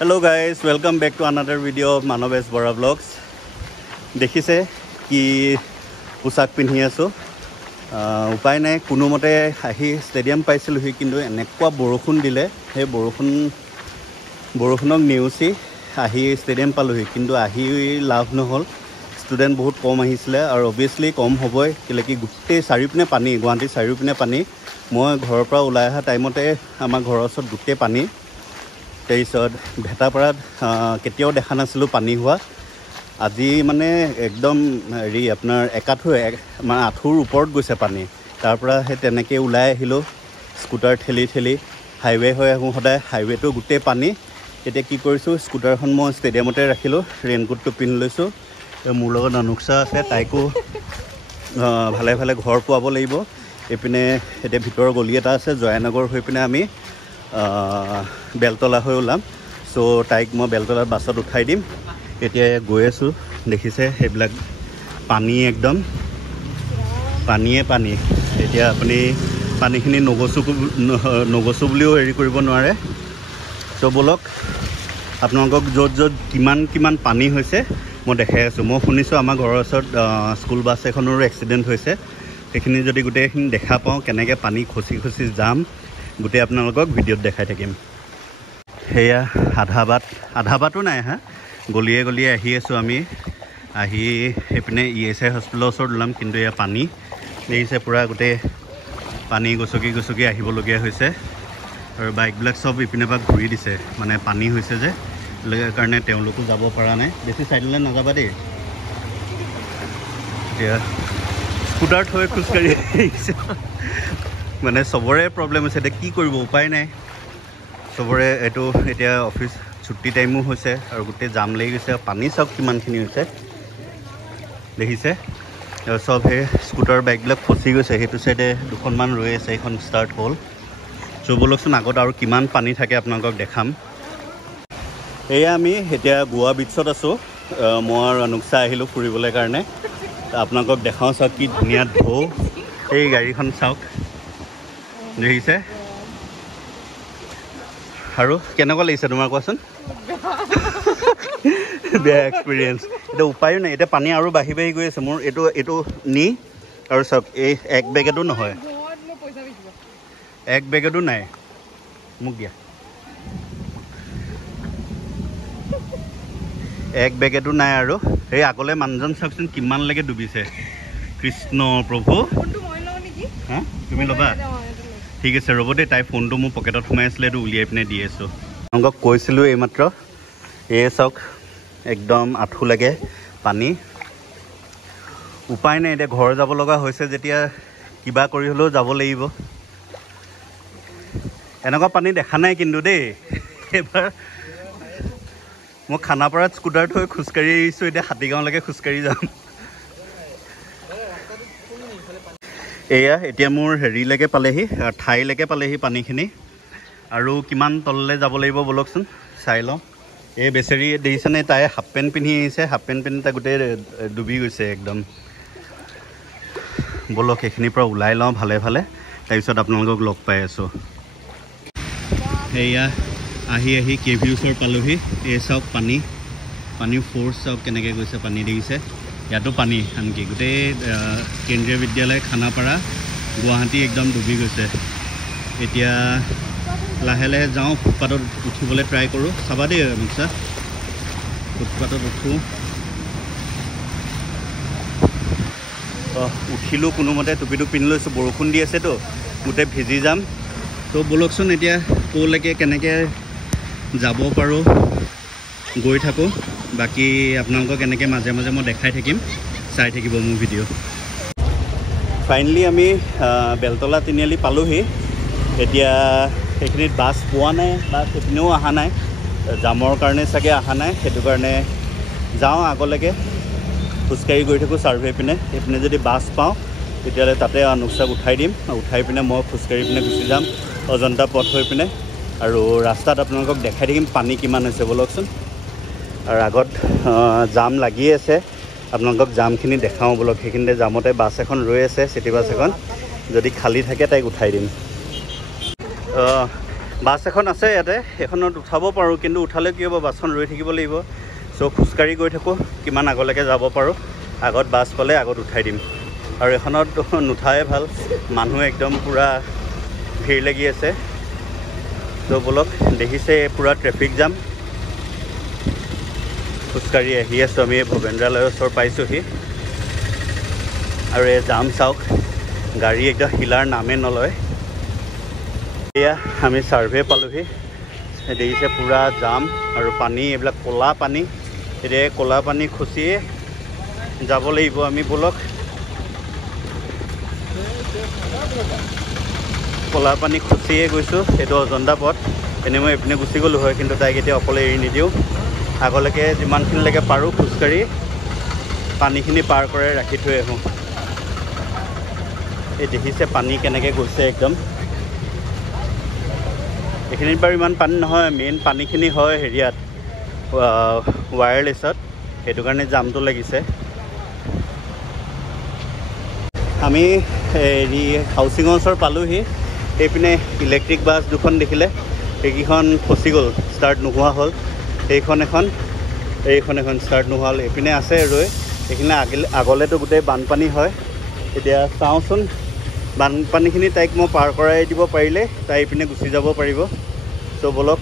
Hello guys, welcome back to another video of Manav S Bora Vlogs. দেখিছে কি পোছাক পিন্ধি আছো উপায় নাই কোনো মতে আহি ষ্টেডিয়াম পাইছিলো কিন্তু এনেকুৱা বৰষুণ দিলে হে বৰষুণক নেউচি আহি ষ্টেডিয়াম পালোহি কিন্তু আহি লাভ নহল ষ্টুডেন্ট বহুত কম আহিছিলে আৰু অবিয়াসলি কম হ'বই কিলেকি গুটেই চাৰিপিনে পানী গুৱাহাটী চাৰিপিনে পানী মই ঘৰৰ পৰা ওলাই অহা টাইমতে আমাৰ ঘৰৰ ওচৰত গুটেই পানী তেইছত ভেটাপাৰাত কেতিয়াও দেখা নাছিলো পানী হোৱা আজি মানে একদম হেৰি আপোনাৰ একাঠু মানে আঠুৰ ওপৰত গৈছে পানী তাৰ পৰা হে তেনেকে ওলাই আহিলো স্কুটাৰ ঠেলি হাইৱে হৈ আহো সদায় হাইৱেটো গুটেই পানী এতিয়া কি কৰিছো স্কুটাৰখন মই ষ্টেডিয়ামতে ৰাখিলো ৰেইনকোটটো পিন্ধি লৈছো মোৰ লগত অনুক্সা আছে তাইকো ভালে ভালে ঘৰ পোৱাব লাগিব এপিনে এতিয়া ভিতৰৰ গলি এটা আছে জয়নগৰ হৈ পিনে আমি বেলতলা হৈ ওলাম সো তাইক মই বেলতলাৰ বাছত উঠাই দিম এতিয়া গৈ আছো দেখিছে হেবিলাক পানী একদম পানীয়ে পানী এতিয়া আপুনি পানীখিনি নগছু বুলিও হেৰি কৰিব নোৱাৰে তো বলক আপোনালোকক য'ত কিমান পানী হৈছে মই দেখাই আছো মই শুনিছো আমাৰ ঘৰৰ ওচৰত স্কুল বাছ এখনৰ এক্সিডেন্ট হৈছে সেইখিনি যদি গোটেইখিনি দেখা পাওঁ কেনেকৈ পানী খচি যাম গোটেই আপোনালোকক ভিডিঅ'ত দেখাই থাকিম হেয়া আধা বাটো নাই হা গলিয়ে আহি আছো আমি আহি সেইপিনে ESI হস্পিটেলৰ ওচৰত ওলাম কিন্তু এয়া পানী দেখিছে পুৰা গোটেই পানী গছকি আহিবলগীয়া হৈছে আৰু বাইকবিলাক সব ইপিনে পৰা ঘূৰি দিছে মানে পানী হৈছে যে কাৰণে তেওঁলোকো যাব পৰা নাই বেছি চাইডলৈ নাযাবা দেই এতিয়া স্কুটাৰ থৈ খোজকাঢ়ি আহিছে মানে সবৰে প্ৰব্লেম হৈছে এতিয়া কি কৰিব উপায় নাই সবৰে এইটো এতিয়া অফিচ ছুটি টাইমো হৈছে আৰু গোটেই জাম লাগি গৈছে পানী সব কিমানখিনি হৈছে দেখিছে সব সেই স্কুটাৰ বাইকবিলাক ফচি গৈছে সেইটো চাইডে দুখনমান ৰৈ আছে এইখন ষ্টাৰ্ট হ'ল বলকচোন আগত আৰু কিমান পানী থাকে আপোনালোকক দেখাম এয়া আমি এতিয়া গোৱা বিচত আছো মই আৰু অনুক্সা আহিলো ফুৰিবলৈ কাৰণে আপোনালোকক দেখাওঁ চাওক কি ধুনীয়া ঢৌ এই গাড়ীখন চাওক দেখিছে আৰু কেনেকুৱা লাগিছে তোমাৰ কোৱাচোন বেয়া এক্সপিৰিয়েঞ্চ এটা উপায়ো নাই এতিয়া পানী আৰু বাঢ়ি গৈ আছে মোৰ এইটো নি আৰু চাওক এই এক বেগেটো নহয় এক বেগেটো নাই মোক দিয়া এক বেগেটো নাই আৰু এই আগলে মানুহজন চাওকচোন কিমানলৈকে ডুবিছে কৃষ্ণ প্ৰভু হা তুমি ল'বা ঠিক আছে ৰ'ব দেই তাই ফোনটো মোৰ পকেটত সোমাই আছিলে এইটো উলিয়াই পিনে দি আছো আপোনালোকক কৈছিলোঁ এইমাত্ৰ এই চাওক একদম আঁঠু লাগে পানী উপায় নাই এতিয়া ঘৰ যাব লগা হৈছে যেতিয়া কিবা কৰি হ'লেও যাব লাগিব এনেকুৱা পানী দেখা নাই কিন্তু দেই এবাৰ মই খানাপাৰাত স্কুটাৰ থৈ খোজকাঢ়ি আহিছোঁ এতিয়া হাতীগাঁৱলৈকে খোজকাঢ়ি যাম এয়া এতিয়া মোৰ হেৰিলৈকে পালেহি ঠাইলৈকে পালেহি পানীখিনি আৰু কিমান তললৈ যাব লাগিব বলকচোন চাই লওঁ এই বেচেৰি দেখিছেনে তাই হাফ পেণ্ট পিন্ধি আহিছে হাফ পেণ্ট পিন্ধি তাই গোটেই ডুবি গৈছে একদম বলক সেইখিনিৰ পৰা ওলাই লওঁ ভালে তাৰপিছত আপোনালোকক লগ পাই আছোঁ এয়া আহি কেভি ওচৰ পালোহি এই চাওক পানীৰ ফ'ৰ্চ চাওক কেনেকৈ গৈছে পানী দেখিছে ইয়াতো পানী আনকি গোটেই কেন্দ্ৰীয় বিদ্যালয় খানাপাৰা গুৱাহাটী একদম ডুবি গৈছে এতিয়া লাহে যাওঁ ফুটপাথত উঠিবলৈ ট্ৰাই কৰোঁ চাবা দেই অনুক্সা ফুটপাথত উঠোঁ উঠিলোঁ কোনোমতে টুপিটো পিন্ধি লৈছোঁ বৰষুণ দি আছেতো গোটেই ভিজি যাম তো বলকচোন এতিয়া ক'লৈকে কেনেকৈ যাব পাৰোঁ গৈ থাকোঁ বাকী আপোনালোকক এনেকৈ মাজে মই দেখাই থাকিম চাই থাকিব মোৰ ভিডিঅ' ফাইনেলি আমি বেলতলা তিনিআলি পালোহি এতিয়া সেইখিনিত বাছ পোৱা নাই বাছ সেইপিনেও অহা নাই জামৰ কাৰণে চাগে অহা নাই সেইটো কাৰণে যাওঁ আগলৈকে খোজকাঢ়ি গৈ থাকোঁ ছাৰ্ভে পিনে সেইপিনে যদি বাছ পাওঁ তেতিয়াহ'লে তাতে অনুক্সাক উঠাই পিনে মই খোজকাঢ়ি পিনে গুচি যাম অজন্তা পথ হৈ পিনে আৰু ৰাস্তাত আপোনালোকক দেখাই থাকিম পানী কিমান হৈছে বলকচোন আৰু আগত জাম লাগি আছে আপোনালোকক জামখিনি দেখাওঁ বলক সেইখিনিতে জামতে বাছ এখন ৰৈ আছে চিটি বাছ এখন যদি খালী থাকে তাইক উঠাই দিম বাছ এখন আছে ইয়াতে, এখনত উঠাব পাৰোঁ, কিন্তু উঠালে কি হ'ব, বাছখন ৰৈ থাকিব লাগিব। চ' খোজকাঢ়ি গৈ থাকোঁ, কিমান আগলৈকে যাব পাৰোঁ। আগত বাছ পালে আগত উঠাই দিম। আৰু এখনত নুঠাই ভাল, মানুহ একদম পূৰা ভিৰ লাগি আছে। চ' বলক, দেখিছে পূৰা ট্ৰেফিক জাম। খোজকাঢ়ি আহি আছোঁ আমি, ভৱেন্দ্ৰালয়ৰ ওচৰ পাইছোঁহি। আৰু এই জাম চাওক, গাড়ী একদম হিলাৰ নামে নলয়। এয়া আমি ছাৰ্ভে পালোঁহি, দেখিছে পূৰা জাম আৰু পানী, এইবিলাক ক'লা পানী। এতিয়া ক'লা পানী খচিয়ে যাব লাগিব আমি। বলক, ক'লা পানী খচিয়ে গৈছোঁ। এইটো অজন্তা পথ, এনেই মই এইপিনে গুচি গ'লোঁ হয়, কিন্তু তাইক এতিয়া অকলে এৰি নিদিওঁ। আগলৈকে যিমানখিনিলৈকে পাৰোঁ খোজকাঢ়ি পানীখিনি পাৰ কৰাই ৰাখি থৈ আহোঁ। এই দেখিছে পানী কেনেকৈ গৈছে একদম। এইখিনিত বাৰু ইমান পানী নহয়, মেইন পানীখিনি হয় হেৰিয়াত, ৱায়াৰলেছত, সেইটো কাৰণে জামটো লাগিছে। আমি হেৰি হাউচিঙৰ ওচৰ পালোঁহি। এইপিনে ইলেক্ট্ৰিক বাছ দুখন দেখিলে, সেইকেইখন ফচি গ'ল, ষ্টাৰ্ট নোহোৱা হ'ল। এইখন এখন ষ্টাৰ্ট নোহোৱা হ'ল। এইপিনে আছে ৰৈ, এইখিনি আগলেতো গোটেই বানপানী হয়। এতিয়া চাওঁচোন, বানপানীখিনি তাইক মই পাৰ কৰাই দিব পাৰিলে তাই এইপিনে গুচি যাব পাৰিব। চ' বলক,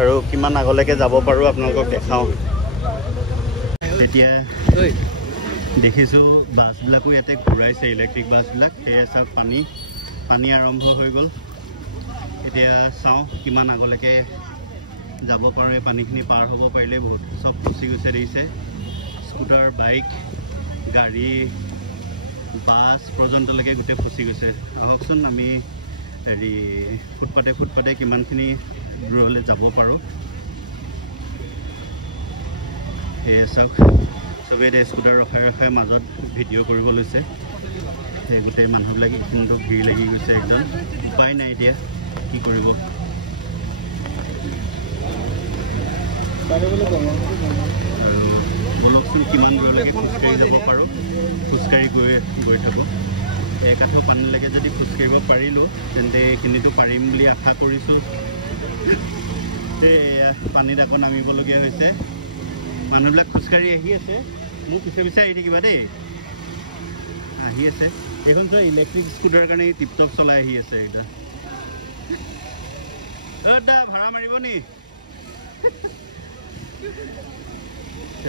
আৰু কিমান আগলৈকে যাব পাৰোঁ আপোনালোকক দেখাওঁ। এতিয়া দেখিছোঁ বাছবিলাকো ইয়াতে ঘূৰাইছে, ইলেক্ট্ৰিক বাছবিলাক। সেয়া চাওক, পানী আৰম্ভ হৈ গ'ল। এতিয়া চাওঁ কিমান আগলৈকে যাব পাৰোঁ। এই পানীখিনি পাৰ হ'ব পাৰিলে বহুত, চব ফচি গৈছে দেখিছে। স্কুটাৰ, বাইক, গাড়ী, বাছ পৰ্যন্তলৈকে গোটেই ফচি গৈছে। আহকচোন, আমি হেৰি ফুটপাতে কিমানখিনি দূৰলৈ যাব পাৰোঁ। সেয়া চাওক, চবেই স্কুটাৰ ৰখাই মাজত ভিডিঅ' কৰিব লৈছে। সেই গোটেই মানুহবিলাক কিন্তু ভিৰ লাগি গৈছে একদম। উপায় নাই, এতিয়া কি কৰিব। আৰু বলকচোন, কিমান দূৰলৈকে খোজকাঢ়ি যাব পাৰোঁ। খোজকাঢ়ি গৈ থাকোঁ। এক আঁঠু পানীলৈকে যদি খোজকাঢ়িব পাৰিলোঁ তেন্তে এইখিনিতো পাৰিম বুলি আশা কৰিছোঁ। এয়া পানীত আকৌ নামিবলগীয়া হৈছে। মানুহবিলাক খোজকাঢ়ি আহি আছে, মোক পিছে আহি থাকিবা দেই। আহি আছে, এইখন চোৱা, ইলেক্ট্ৰিক স্কুটাৰ কাৰণে টিপটপ চলাই আহি আছে। এইটা দা ভাড়া মাৰিব নি?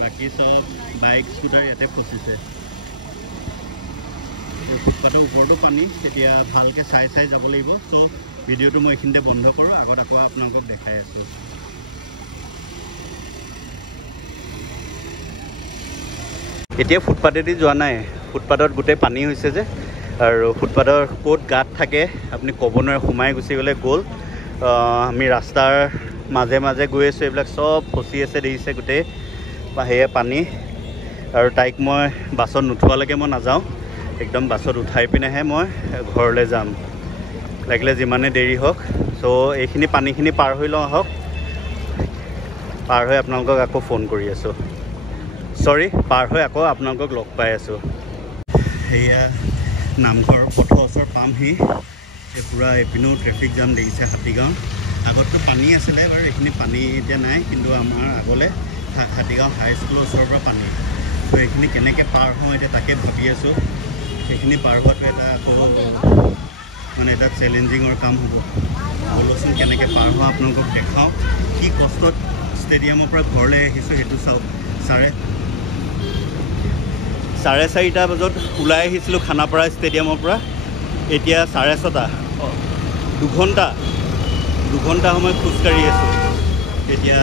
বাকী চব বাইক, স্কুটাৰ ইয়াতে ফচিছে। ফুটপাথৰ ওপৰতো পানী, এতিয়া ভালকৈ চাই যাব লাগিব। চ' ভিডিঅ'টো মই এইখিনিতে বন্ধ কৰোঁ, আগত আকৌ আপোনালোকক দেখাই আছোঁ। এতিয়া ফুটপাথেদি যোৱা নাই, ফুটপাথত গোটেই পানী হৈছে যে, আৰু ফুটপাথৰ ক'ত গাঁত থাকে আপুনি ক'ব নোৱাৰে, সোমাই গুচি গ'লে গ'ল। আমি ৰাস্তাৰ মাজে গৈ আছোঁ, এইবিলাক চব ফচি আছে দেখিছে গোটেই সেয়া পানী। আৰু তাইক মই বাছত নুঠোৱালৈকে মই নাযাওঁ, একদম বাছত উঠাই পিনেহে মই ঘৰলৈ যাম, লাগিলে যিমানে দেৰি হওক। চ' এইখিনি পানীখিনি পাৰ হৈ লওঁ আহক, পাৰ হৈ আপোনালোকক আকৌ ফোন কৰি আছোঁ। পাৰ হৈ আকৌ আপোনালোকক লগ পাই আছোঁ। সেয়া নামঘৰ পথৰ ওচৰ পামহি। এই পূৰা এইপিনেও ট্ৰেফিক জাম দেখিছে, হাতীগাঁও। আগততো পানী আছিলে বাৰু, এইখিনি পানী এতিয়া নাই, কিন্তু আমাৰ আগলৈ হাতীগাঁও হাইস্কুলৰ ওচৰৰ পৰা পানী। ত' এইখিনি কেনেকৈ পাৰ হওঁ এতিয়া তাকে ভাবি আছোঁ। সেইখিনি পাৰ হোৱাটো এটা আকৌ মানে এটা চেলেঞ্জিঙৰ কাম হ'ব। ব'লচোন কেনেকৈ পাৰ হোৱা আপোনালোকক দেখাওঁ। কি কষ্টত ষ্টেডিয়ামৰ পৰা ঘৰলৈ আহিছোঁ সেইটো চাওক। চাৰে 4টা বজাত ওলাই আহিছিলোঁ খানাপাৰা ষ্টেডিয়ামৰ পৰা, এতিয়া 6:30। 2 ঘণ্টা সময় খোজকাঢ়ি আছোঁ। এতিয়া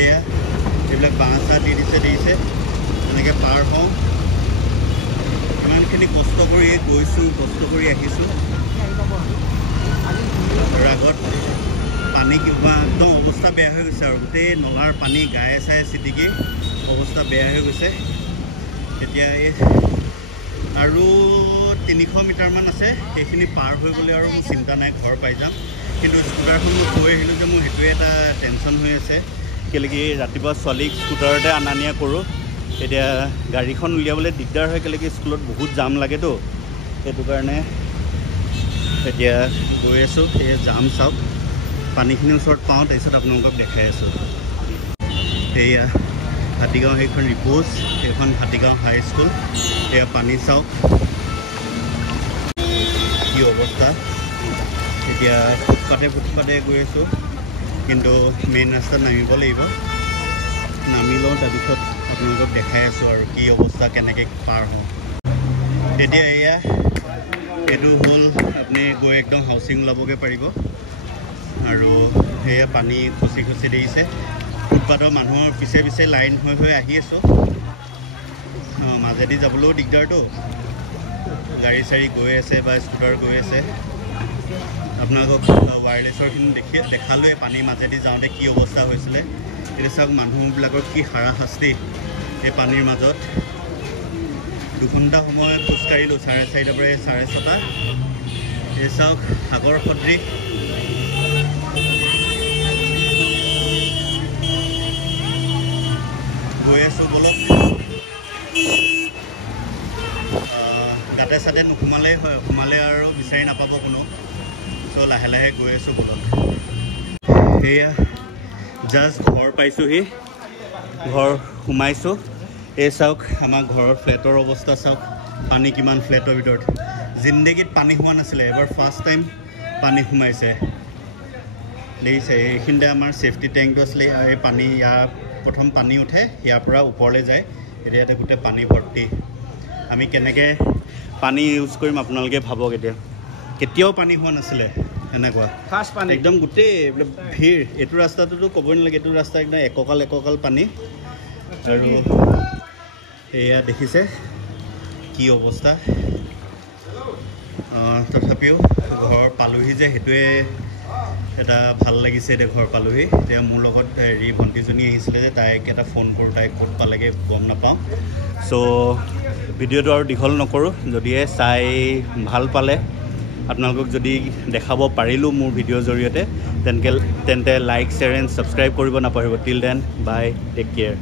এয়া এইবিলাক বাঁহ চাহ দি দিছে, তেনেকৈ পাৰ হওঁ। ইমানখিনি কষ্ট কৰি গৈছোঁ, কষ্ট কৰি আহিছোঁ। আৰু আগত পানী কিবা একদম অৱস্থা বেয়া হৈ গৈছে, আৰু গোটেই নলাৰ পানী গায়ে চায়ে ছিটিকি অৱস্থা বেয়া হৈ গৈছে। এতিয়া এই আৰু 300 মিটাৰমান আছে, সেইখিনি পাৰ হৈ গ'লে আৰু মোৰ চিন্তা নাই, ঘৰ পাই যাম। কিন্তু স্কুটাৰখন গৈ আহিলোঁ যে মোৰ সেইটোৱে এটা টেনশ্যন হৈ আছে। কেলৈ কি ৰাতিপুৱা ছোৱালীক স্কুটাৰতে অনা নিয়া কৰোঁ, এতিয়া গাড়ীখন উলিয়াবলৈ দিগদাৰ হয়, কেলৈ কি স্কুলত বহুত জাম লাগেতো, সেইটো কাৰণে এতিয়া গৈ আছোঁ। এই জাম চাওক, পানীখিনি ওচৰত পাওঁ তাৰপিছত আপোনালোকক দেখাই আছোঁ সেয়া হাতীগাঁও সেইখন ৰিপ'জ সেইখন হাতীগাঁও হাই স্কুল এয়া পানী চাওক কি অৱস্থা এতিয়া ফুটপাতে গৈ আছোঁ কিন্তু মেইন ৰাস্তাত নামিব লাগিব নামি লওঁ তাৰপিছত আপোনালোকক দেখাই আছোঁ আৰু কি অৱস্থা কেনেকৈ পাৰ হওঁ তেতিয়া এয়া এইটো হ'ল আপুনি গৈ একদম হাউচিং ওলাবগৈ পাৰিব আৰু সেয়া পানী খচি দেৰিছে ফুটপাথৰ মানুহৰ পিছে লাইন হৈ আহি আছোঁ মাজেদি যাবলৈও দিগদাৰটো গাড়ী চাড়ী গৈ আছে বা স্কুটাৰ গৈ আছে আপোনালোকক ৱায়াৰলেছৰখিনি দেখালোৱে পানীৰ মাজেদি যাওঁতে কি অৱস্থা হৈছিলে এতিয়া চাওক মানুহবিলাকৰ কি হাৰাশাস্তি এই পানীৰ মাজত 2 ঘণ্টা সময় খোজকাঢ়িলোঁ 4:30 পৰা 6:30 এই চাওক সাগৰ সদৃশ গৈ আছোঁ বলক গাতে চাতে নোসোমালেই হয় সোমালে আৰু বিচাৰি নাপাব কোনো ত' লাহে গৈ আছোঁ বলক সেয়া জাষ্ট ঘৰ পাইছোঁহি ঘৰ সোমাইছোঁ এই চাওক আমাৰ ঘৰৰ ফ্লেটৰ অৱস্থা চাওক পানী কিমান ফ্লেটৰ ভিতৰত জিন্দগীত পানী হোৱা নাছিলে এবাৰ ফাৰ্ষ্ট টাইম পানী সোমাইছে দেখিছে এইখিনিতে আমাৰ ছেফটি টেংকটো আছিলে এই পানী ইয়াৰ প্ৰথম পানী উঠে ইয়াৰ পৰা ওপৰলৈ যায় এতিয়া ইয়াতে গোটেই পানী ভৰ্তি আমি কেনেকৈ পানী ইউজ কৰিম আপোনালোকে ভাবক এতিয়া কেতিয়াও পানী হোৱা নাছিলে এনেকুৱা ফাৰ্ষ্ট পানী একদম গোটেই ভিৰ এইটো ৰাস্তাটোতো ক'বই নালাগে এইটো ৰাস্তা একদম এককাল পানী আৰু এয়া দেখিছে কি অৱস্থা তথাপিও ঘৰ পালোহি যে সেইটোৱে এটা ভাল লাগিছে এতিয়া ঘৰ পালোহি এতিয়া মোৰ লগত হেৰি ভণ্টিজনী আহিছিলে যে তাইক এটা ফোন কৰোঁ তাইক ক'ত পালেগৈ গম নাপাওঁ চ' ভিডিঅ'টো আৰু দীঘল নকৰোঁ যদিহে চাই ভাল পালে আপোনালোকক যদি দেখাব পাৰিলোঁ মোৰ ভিডিঅ'ৰ জৰিয়তে তেন্তে লাইক শ্বেয়াৰ এণ্ড ছাবস্ক্ৰাইব কৰিব নাপাহৰিব till then bye take care